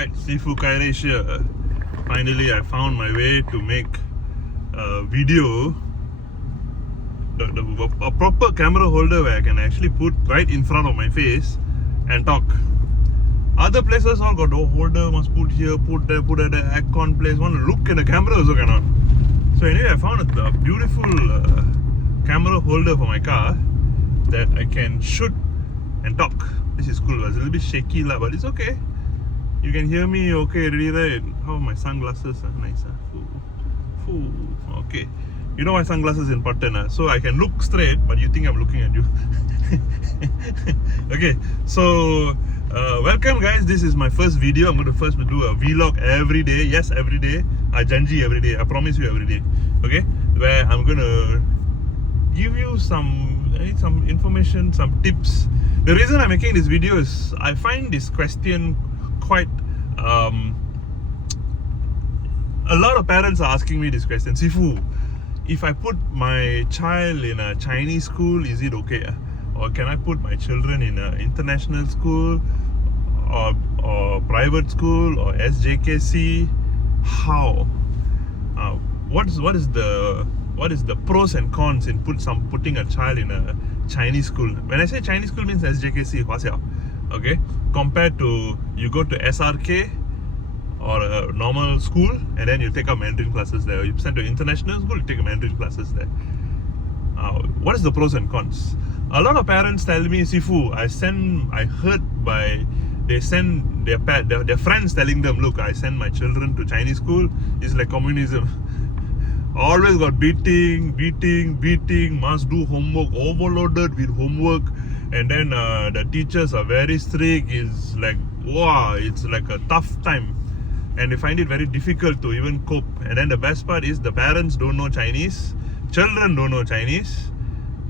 Alright, Sifu Kairesh here. Finally, I found my way to make a video, a proper camera holder where I can actually put right in front of my face and talk. Other places all got no holder, must put here, put there, put at the aircon place. Want to look at the camera also cannot. So anyway, I found a beautiful camera holder for my car that I can shoot and talk. This is cool. It's a little bit shaky lah, but it's okay. You can hear me okay already, right? How are my sunglasses? Nice. Okay. You know why sunglasses important? So I can look straight, but you think I'm looking at you. Okay. So welcome guys. This is my first video. I'm going to first do a vlog every day. Yes, every day. I janji every day. I promise you every day. Okay. Where I'm going to give you some information, some tips. The reason I'm making this video is I find this question quite a lot of parents are asking me this question. Sifu, if I put my child in a Chinese school, is it okay? Or can I put my children in an international school or private school or SJKC? How? What is the pros and cons in putting a child in a Chinese school? When I say Chinese school, means SJKC, okay, compared to you go to SRK or a normal school and then you take up Mandarin classes there. You send to international school, you take Mandarin classes there. What is the pros and cons? A lot of parents tell me, Sifu, they send their friends telling them, look, I send my children to Chinese school, it's like communism. Always got beating, must do homework, overloaded with homework, and then the teachers are very strict. It's like, wow, it's like a tough time, and they find it very difficult to even cope. And then the best part is the parents don't know Chinese, children don't know Chinese,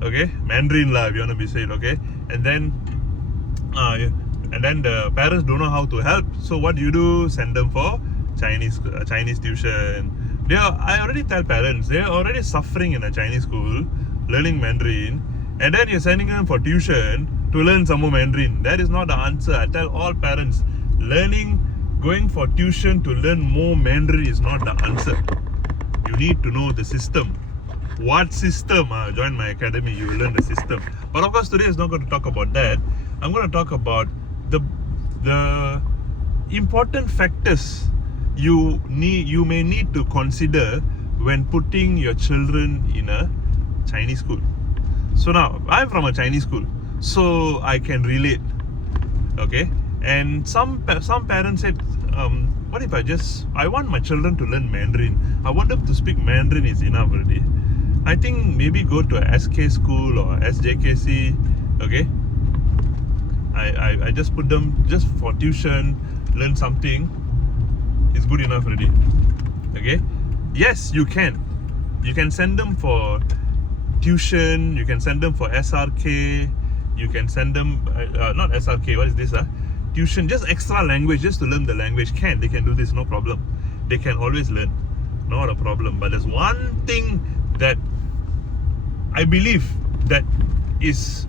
okay, Mandarin lah if you want to be said, okay, and then the parents don't know how to help. So what do? Send them for Chinese tuition. I already tell parents, they're already suffering in a Chinese school, learning Mandarin, and then you're sending them for tuition to learn some more Mandarin. That is not the answer. I tell all parents, going for tuition to learn more Mandarin is not the answer. You need to know the system. What system? Join my academy, you will learn the system. But of course, today is not going to talk about that. I'm going to talk about the important factors you may need to consider when putting your children in a Chinese school. So now, I'm from a Chinese school, so I can relate, okay? And some parents said, what if I want my children to learn Mandarin. I want them to speak Mandarin is enough already. I think maybe go to a SK school or SJKC, okay? I just put them just for tuition, learn something. It's good enough already, okay? Yes, you can send them for tuition, you can send them for SRK, you can send them not SRK, what is this, tuition, just extra language, just to learn the language. They can do this, no problem. They can always learn, not a problem. But there's one thing that I believe that is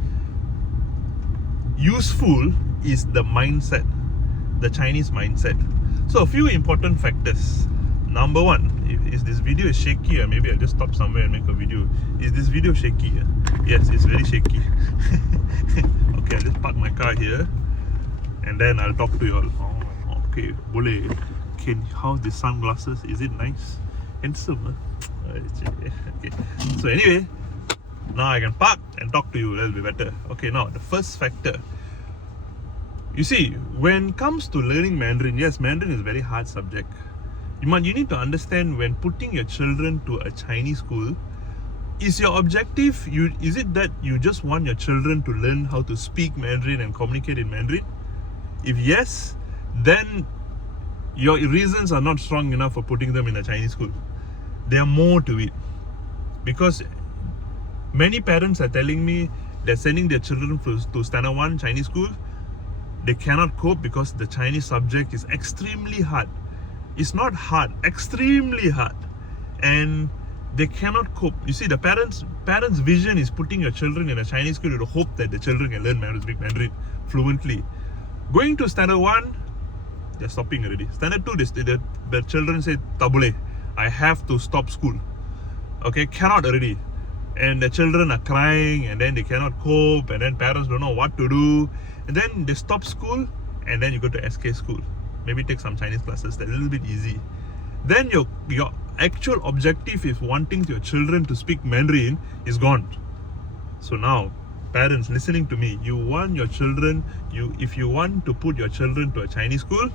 useful, is the mindset, the Chinese mindset. So a few important factors. Number one, is this video is shaky, or maybe I'll just stop somewhere and make a video. Is this video shaky? Yes, it's very shaky. Okay, I'll just park my car here and then I'll talk to you all. Oh, okay, boleh. Okay, how's the sunglasses? Is it nice? Handsome, okay. So anyway, now I can park and talk to you. That'll be better. Okay, now the first factor. You see, when it comes to learning Mandarin, yes, Mandarin is a very hard subject. You need to understand, when putting your children to a Chinese school, is your objective, is it that you just want your children to learn how to speak Mandarin and communicate in Mandarin? If yes, then your reasons are not strong enough for putting them in a Chinese school. There are more to it. Because many parents are telling me they're sending their children to Standard 1 Chinese school. They cannot cope because the Chinese subject is extremely hard. It's not hard, extremely hard. And they cannot cope. You see, the parents' vision is putting your children in a Chinese school to hope that the children can learn Mandarin, speak Mandarin fluently. Going to Standard 1, they're stopping already. Standard 2, the children say, tabule, I have to stop school. Okay, cannot already. And the children are crying, and then they cannot cope, and then parents don't know what to do. And then they stop school, and then you go to SK school. Maybe take some Chinese classes, that's a little bit easy. Then your actual objective is wanting your children to speak Mandarin is gone. So now, parents listening to me, you want your children, if you want to put your children to a Chinese school,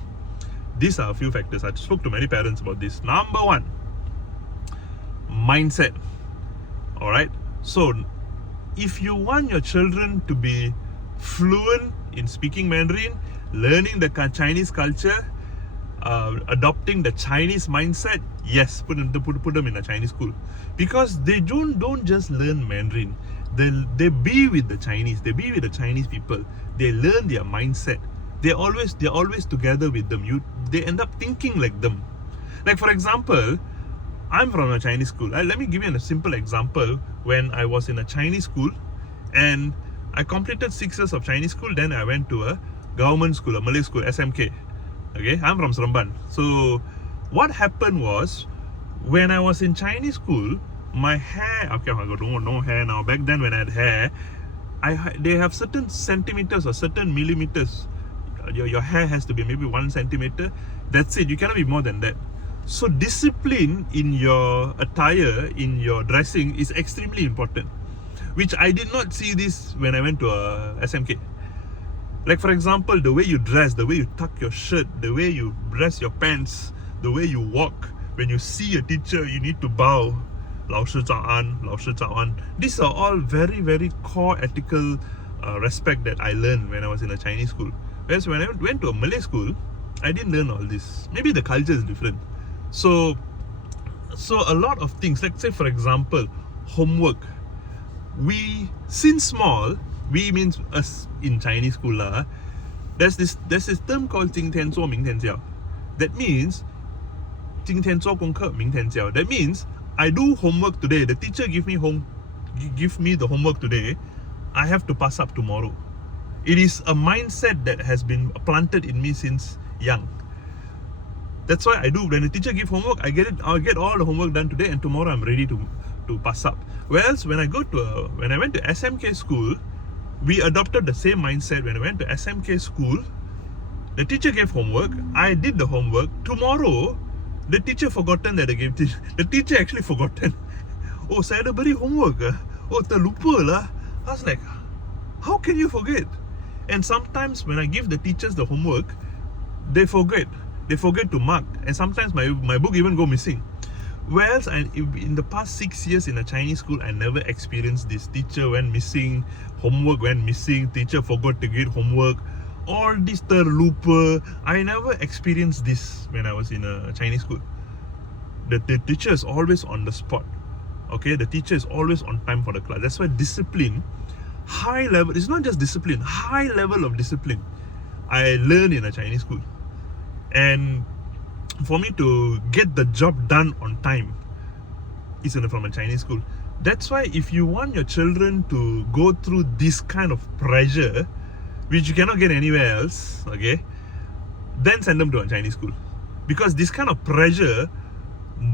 these are a few factors. I spoke to many parents about this. Number one, mindset. Alright, so if you want your children to be fluent in speaking Mandarin, learning the Chinese culture, adopting the Chinese mindset, yes, put them in a Chinese school, because they don't just learn Mandarin. They be with the Chinese. They be with the Chinese people. They learn their mindset. They're always together with them. They end up thinking like them. Like for example, I'm from a Chinese school. Let me give you a simple example. When I was in a Chinese school and I completed 6 years of Chinese school, then I went to a government school, a Malay school, SMK. Okay, I'm from Seremban. So what happened was, when I was in Chinese school, my hair, okay, I got no hair now. Back then when I had hair, they have certain centimeters or certain millimeters. Your hair has to be maybe 1 centimeter. That's it. You cannot be more than that. So discipline in your attire, in your dressing is extremely important, which I did not see this when I went to a SMK. Like for example, the way you dress, the way you tuck your shirt, the way you dress your pants, the way you walk. When you see a teacher, you need to bow. 老师早安, 老师早安. These are all very, very core ethical respect that I learned when I was in a Chinese school. Whereas when I went to a Malay school, I didn't learn all this. Maybe the culture is different. So a lot of things, like say for example, homework. Since small, we means us in Chinese school lah. There's this term called 今天做明天教. That means 今天做功课明天教. That means I do homework today. The teacher give me the homework today. I have to pass up tomorrow. It is a mindset that has been planted in me since young. That's why I do. When the teacher give homework, I'll get all the homework done today, and tomorrow I'm ready to pass up. Whereas when I went to SMK school, we adopted the same mindset. When I went to SMK school, the teacher gave homework, I did the homework. Tomorrow, the teacher forgotten that I gave. The teacher actually forgotten. Oh, saya ada beri homework. Oh, terlupa lah. I was like, how can you forget? And sometimes when I give the teachers the homework, they forget. They forget to mark, and sometimes my book even go missing. Whereas in the past 6 years in a Chinese school, I never experienced this. Teacher went missing, homework went missing, teacher forgot to give homework, all this terlupa. I never experienced this when I was in a Chinese school. The teacher is always on the spot. Okay, the teacher is always on time for the class. That's why discipline, high level, it's not just discipline, high level of discipline I learned in a Chinese school. And for me to get the job done on time is from a Chinese school. That's why if you want your children to go through this kind of pressure, which you cannot get anywhere else, okay, then send them to a Chinese school. Because this kind of pressure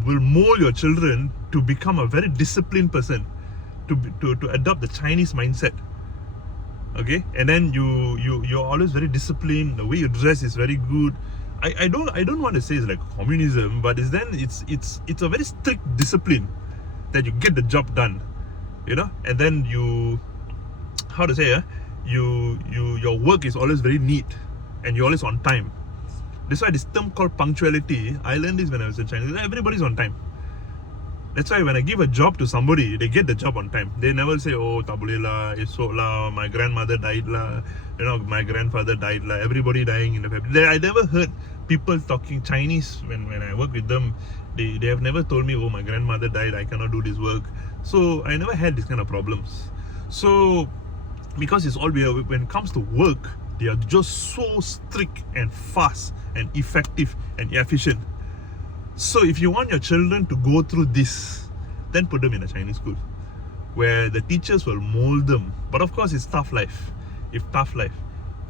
will mold your children to become a very disciplined person, to adopt the Chinese mindset. Okay, and then you're always very disciplined. The way you dress is very good. I don't want to say it's like communism, but it's a very strict discipline that you get the job done, you know. And then your work is always very neat, and you're always on time. That's why this term called punctuality, I learned this when I was in China. Everybody's on time. That's why when I give a job to somebody, they get the job on time. They never say, oh, tak boleh lah, esok lah, my grandmother died lah, you know, my grandfather died lah, everybody dying in the family. I never heard people talking Chinese when I work with them. They have never told me, oh, my grandmother died, I cannot do this work. So I never had this kind of problems. So because it's all when it comes to work, they are just so strict and fast and effective and efficient. So if you want your children to go through this, then put them in a Chinese school where the teachers will mold them. But of course, it's tough life.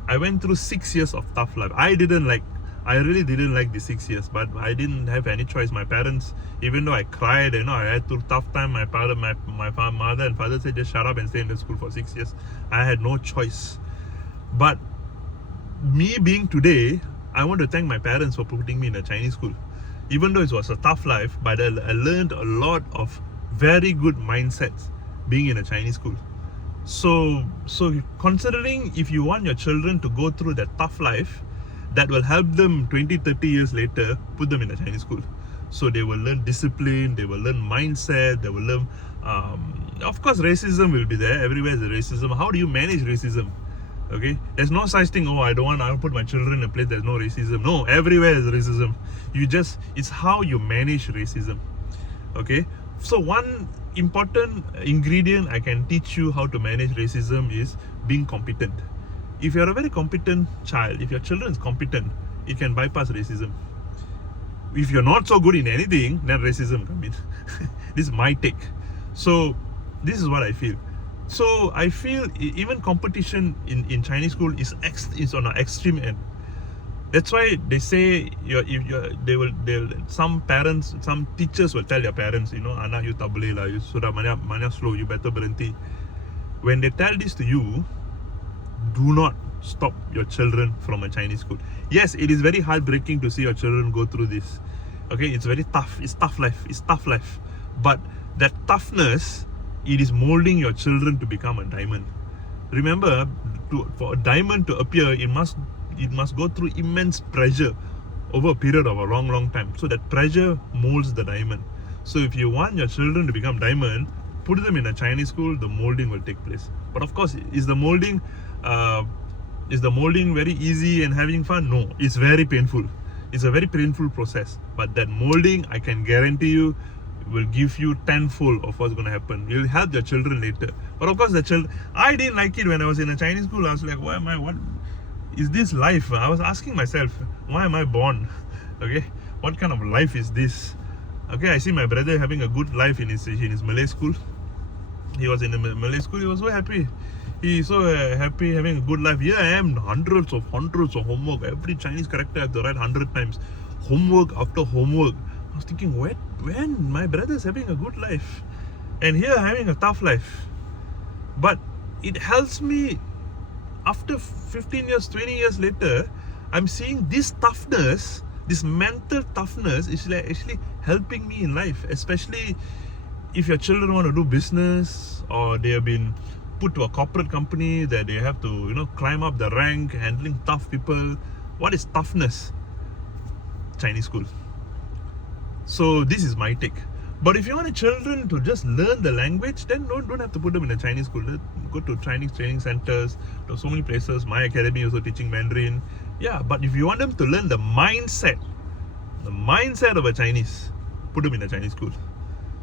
I went through 6 years of tough life. I didn't like I really didn't like the 6 years, but I didn't have any choice. My parents, even though I cried, I had a tough time. My mother and father said, just shut up and stay in the school for 6 years. I had no choice. But me being today, I want to thank my parents for putting me in a Chinese school. Even though it was a tough life, but I learned a lot of very good mindsets being in a Chinese school. So considering if you want your children to go through that tough life, that will help them 20-30 years later, put them in a Chinese school. So they will learn discipline, they will learn mindset, they will learn, of course racism will be there, everywhere is racism. How do you manage racism? Okay, there's no such thing, I don't want to put my children in a place there's no racism. No, everywhere is racism. It's how you manage racism. Okay, so one important ingredient I can teach you how to manage racism is being competent. If you're a very competent child, if your children is competent, it can bypass racism. If you're not so good in anything, then racism comes in. This is my take. So this is what I feel. So I feel even competition in Chinese school is on an extreme end. That's why they say some parents, some teachers will tell their parents, anak you tak boleh lah, you sudah banyak slow, you better berhenti. When they tell this to you, do not stop your children from a Chinese school. Yes, it is very heartbreaking to see your children go through this. Okay, it's very tough. It's tough life. But that toughness, it is molding your children to become a diamond. Remember, for a diamond to appear, it must go through immense pressure over a period of a long time. So that pressure molds the diamond. So if you want your children to become diamond, put them in a Chinese school, the molding will take place. But of course, is the molding very easy and having fun? No, it's very painful. It's a very painful process. But that molding, I can guarantee you, will give you tenfold of what's going to happen. You'll help your children later. But of course, I didn't like it when I was in a Chinese school. I was like, what is this life? I was asking myself, why am I born? Okay, what kind of life is this? Okay, I see my brother having a good life in his Malay school. He was in a Malay school. He was so happy. He's so happy having a good life. Here I am, hundreds of homework. Every Chinese character I have to write 100 times. Homework after homework. I was thinking, when my brother's having a good life, and here I'm having a tough life. But it helps me. After 15 years, 20 years later, I'm seeing this toughness, this mental toughness is actually helping me in life. Especially if your children want to do business, or they have been put to a corporate company that they have to, climb up the rank, handling tough people. What is toughness? Chinese school. So this is my take. But if you want your children to just learn the language, then don't have to put them in a Chinese school. Go to Chinese training centers. There's so many places. My academy also teaching Mandarin. Yeah, but if you want them to learn the mindset of a Chinese, put them in a Chinese school.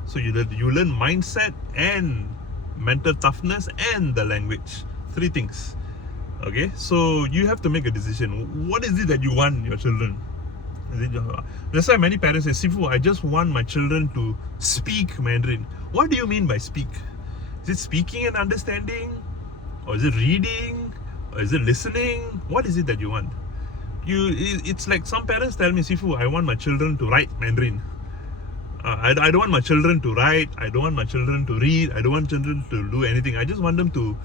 So you learn mindset and mental toughness and the language. 3 things. Okay, so you have to make a decision. What is it that you want your children? That's why many parents say, Sifu, I just want my children to speak Mandarin. What do you mean by speak? Is it speaking and understanding? Or is it reading? Or is it listening? What is it that you want? It's like some parents tell me, Sifu, I want my children to write Mandarin. I don't want my children to write. I don't want my children to read. I don't want children to do anything. I just want them to...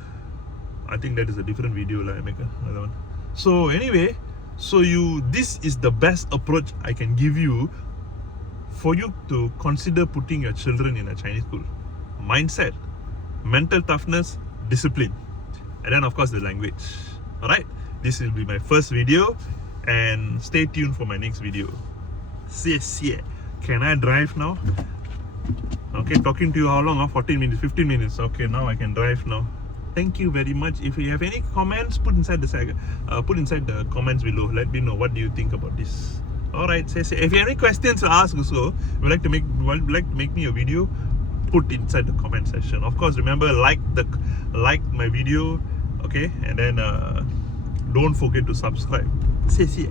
I think that is a different video. I make another one. So anyway... So this is the best approach I can give you for you to consider putting your children in a Chinese school. Mindset, mental toughness, discipline, and then of course the language. Alright, this will be my first video, and stay tuned for my next video. See. Can I drive now? Okay, talking to you how long? 14 minutes, 15 minutes. Okay, now I can drive now. Thank you very much. If you have any comments, put inside the comments below. Let me know what do you think about this. Alright, say. If you have any questions to ask also, would like to make me a video, put inside the comment section. Of course, remember like my video, okay, and then don't forget to subscribe. Say.